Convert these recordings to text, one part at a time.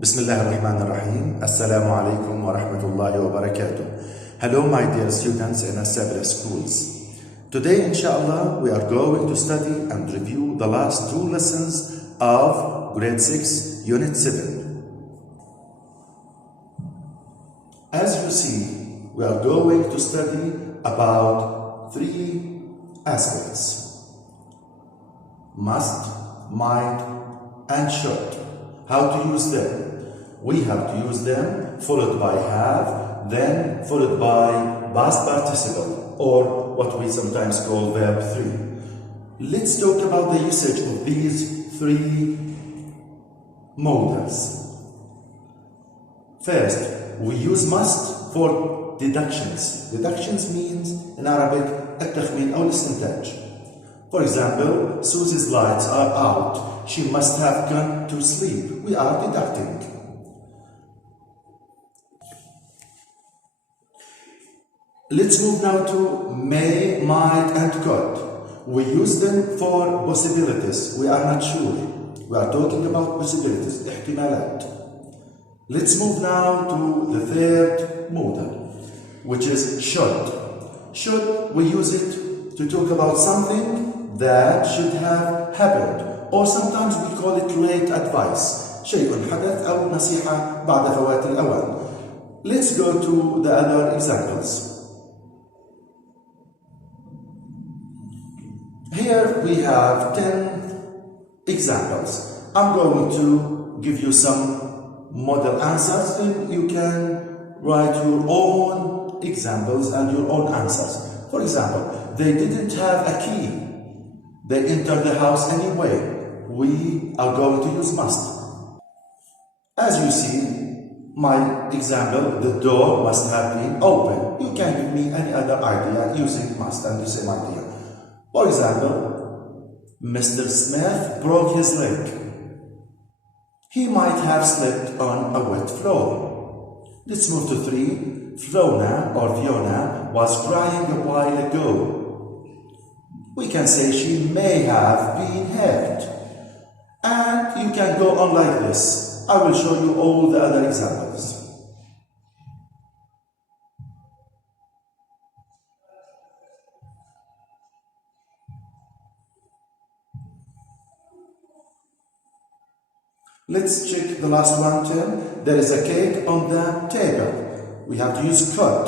بسم الله الرحمن الرحيم. السلام عليكم ورحمة الله وبركاته. Hello my dear students in السابلة schools. Today inshallah we are going to study and review the last two lessons of grade 6 unit 7. As you see, we are going to study about three aspects: must, might and should. How to use them? We have to use them followed by have, then followed by past participle, or what we sometimes call verb 3. Let's talk about the usage of these three modals. First, we use must for deductions. Deductions means in Arabic التخمين أو الاستنتاج. For example, Susie's lights are out. She must have gone to sleep. We are deducting. Let's move now to may, might and could. We use them for possibilities. We are not sure. We are talking about possibilities, احتمالات. Let's move now to the third modal, which is should. Should, we use it to talk about something that should have happened, or sometimes we call it late advice. شيء حدث أو نصيحة بعد فوات الأوان. Let's go to the other examples. Here we have 10 examples. I'm going to give you some model answers, then you can write your own examples and your own answers. For example, they didn't have a key. They entered the house anyway. We are going to use must. As you see, my example, the door must have been open. You can give me any other idea using must and the same idea. For example, Mr. Smith broke his leg. He might have slipped on a wet floor. Let's move to 3. Fiona was crying a while ago. We can say she may have been hurt. And you can go on like this. I will show you all the other examples. Let's check the last one, Tim. There is a cake on the table. We have to use could.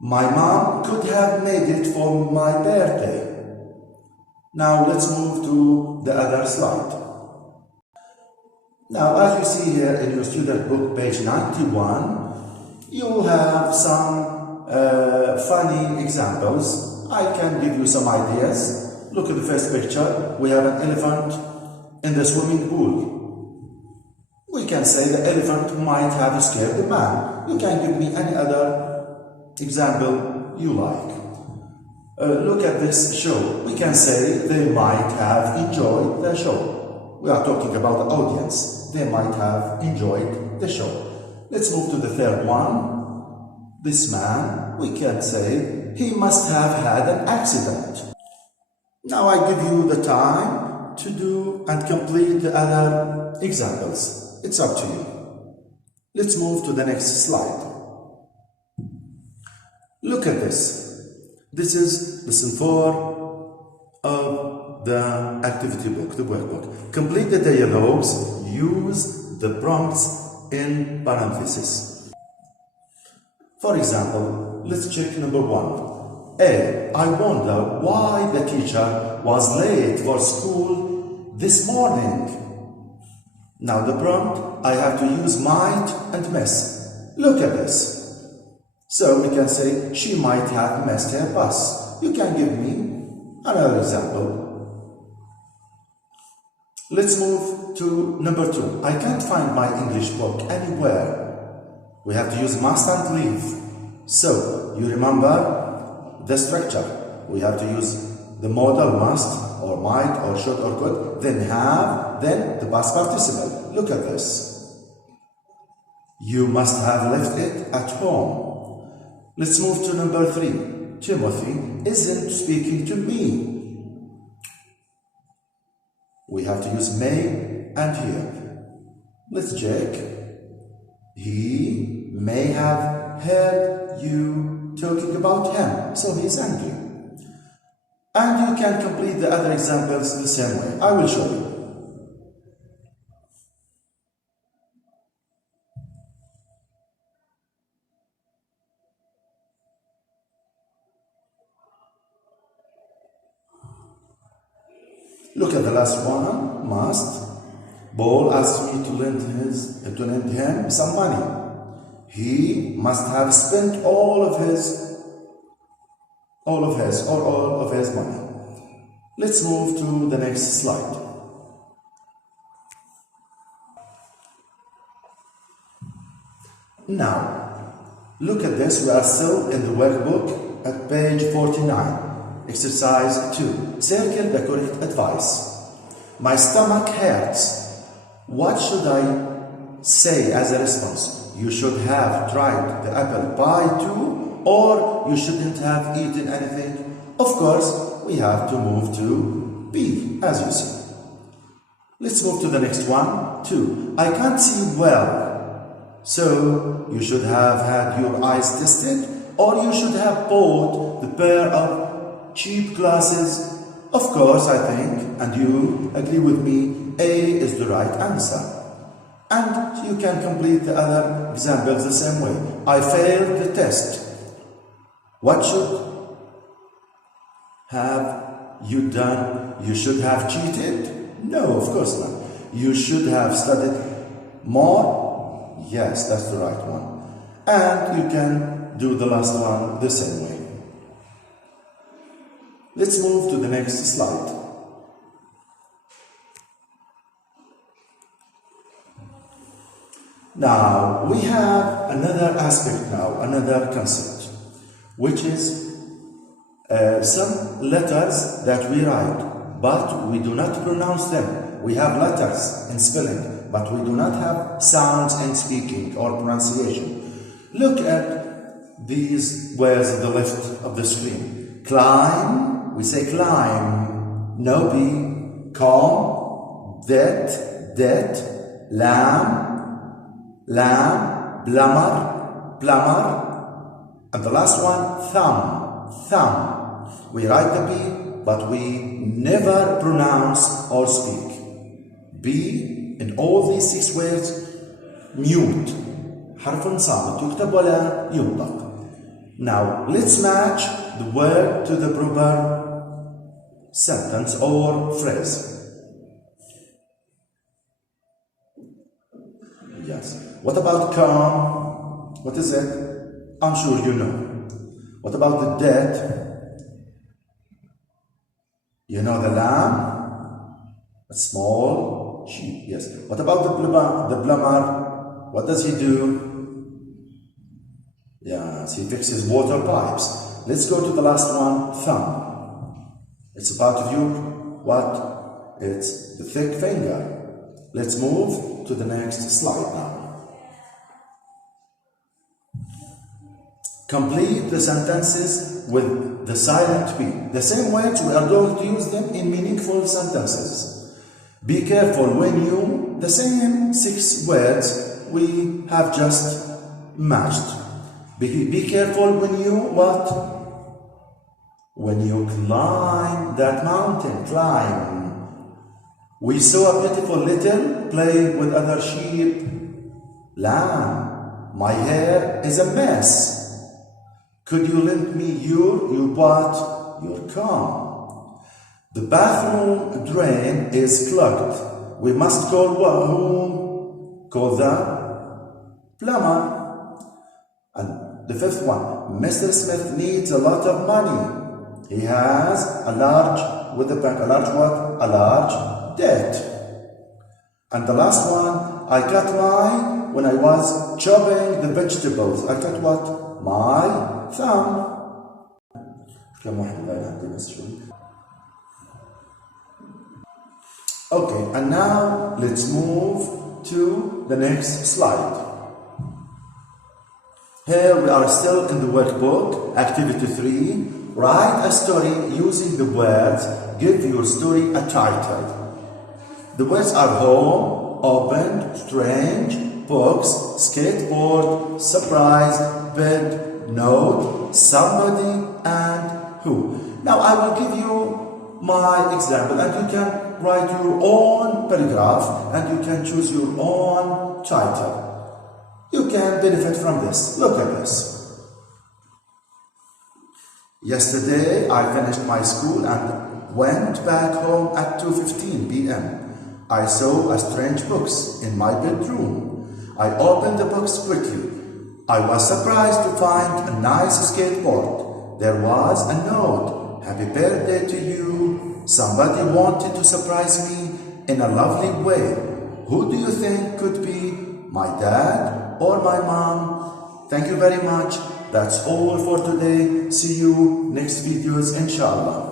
My mom could have made it for my birthday. Now let's move to the other slide. Now, as you see here in your student book, page 91, you have some funny examples. I can give you some ideas. Look at the first picture. We have an elephant in the swimming pool. We can say the elephant might have scared the man. You can give me any other example you like. Look at this show. We can say they might have enjoyed the show. We are talking about the audience. They might have enjoyed the show. Let's move to the third one. This man, we can say he must have had an accident. Now I give you the time to do and complete the other examples. It's up to you. Let's move to the next slide. Look at this. This is lesson 4 of the activity book, the workbook. Complete the dialogues. Use the prompts in parentheses. For example, let's check number 1. A. I wonder why the teacher was late for school this morning. Now the prompt, I have to use might and miss. Look at this. So we can say she might have missed her bus. You can give me another example. Let's move to number 2. I can't find my English book anywhere. We have to use must and leave. So you remember the structure. We have to use the modal must or might or should or could, then have, then the past participle. Look at this. You must have left it at home. Let's move to number 3. Timothy isn't speaking to me. We have to use may and here. Let's check. He may have heard you talking about him, so he's angry. And you can complete the other examples the same way. I will show you. Look at the last one. Must. Paul asked me to lend him some money. He must have spent all of his money. Let's move to the next slide. Now, look at this. We are still in the workbook at page 49. Exercise 2. Circle the correct advice. My stomach hurts. What should I say as a response? You should have tried the apple pie too, or you shouldn't have eaten anything. Of course, we have to move to B, as you see. Let's move to the next one. 2. I can't see well. So, you should have had your eyes tested, or you should have bought the pair of cheap glasses. Of course, I think, and you agree with me, A is the right answer. And you can complete the other examples the same way. I failed the test. What should have you done? You should have cheated? No, of course not. You should have studied more? Yes, that's the right one. And you can do the last one the same way. Let's move to the next slide. Now, we have another aspect now, another concept, which is some letters that we write, but we do not pronounce them. We have letters in spelling, but we do not have sounds in speaking or pronunciation. Look at these words at the left of the screen. Climb, we say climb, no B. Calm, det, lamb, plumber, and the last one, thumb. We write the B, but we never pronounce or speak. B, in all these 6 words, mute. حرف صامت يكتب ولا ينطق. Now, let's match the word to the proper sentence or phrase. Yes. What about calm? What is it? I'm sure you know. What about the dead? You know the lamb? A small sheep, yes. What about the plumber? What does he do? Yes, he fixes water pipes. Let's go to the last one, thumb. It's a part of your what? It's the thick finger. Let's move to the next slide now. Complete the sentences with the silent P. The same words, we are going to use them in meaningful sentences. Be careful when you, the same 6 words we have just matched. Be careful when you what? When you climb that mountain, climb. We saw a beautiful little playing with other sheep. Lamb, my hair is a mess. Could you lend me your what? Your comb. The bathroom drain is clogged. We must call whom? Call the plumber. And the 5th one, Mr. Smith needs a lot of money. He has a large, with the bank, a large what? A large debt. And the last one, I cut mine when I was chopping the vegetables. I cut what? My thumb. Okay, and now let's move to the next slide. Here we are still in the workbook, activity 3. Write a story using the words, give your story a title. The words are home, opened, strange, books, skateboard, surprise, bed, note, somebody, and who. Now I will give you my example and you can write your own paragraph and you can choose your own title. You can benefit from this. Look at this. Yesterday I finished my school and went back home at 2:15 p.m. I saw a strange books in my bedroom. I opened the books quickly. I was surprised to find a nice skateboard. There was a note. Happy birthday to you. Somebody wanted to surprise me in a lovely way. Who do you think could be? My dad or my mom? Thank you very much. That's all for today. See you next videos, inshallah.